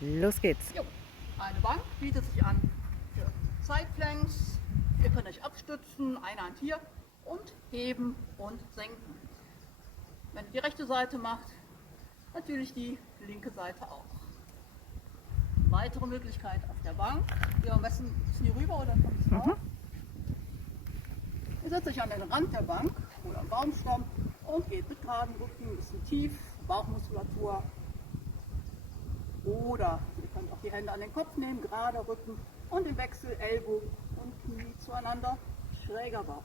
Los geht's. Jo, eine Bank bietet sich an für Sideplanks. Ihr könnt euch abstützen, eine Hand hier und heben und senken. Wenn ihr die rechte Seite macht, natürlich die linke Seite auch. Weitere Möglichkeit auf der Bank. Ihr am besten ein bisschen hier rüber oder kommt es drauf. Ihr setzt euch an den Rand der Bank oder am Baumstamm und geht mit geradem Rücken ein bisschen tief, Bauchmuskulatur. Oder ihr könnt auch die Hände an den Kopf nehmen, gerader Rücken und im Wechsel Ellbogen und Knie zueinander, schräger Bauch.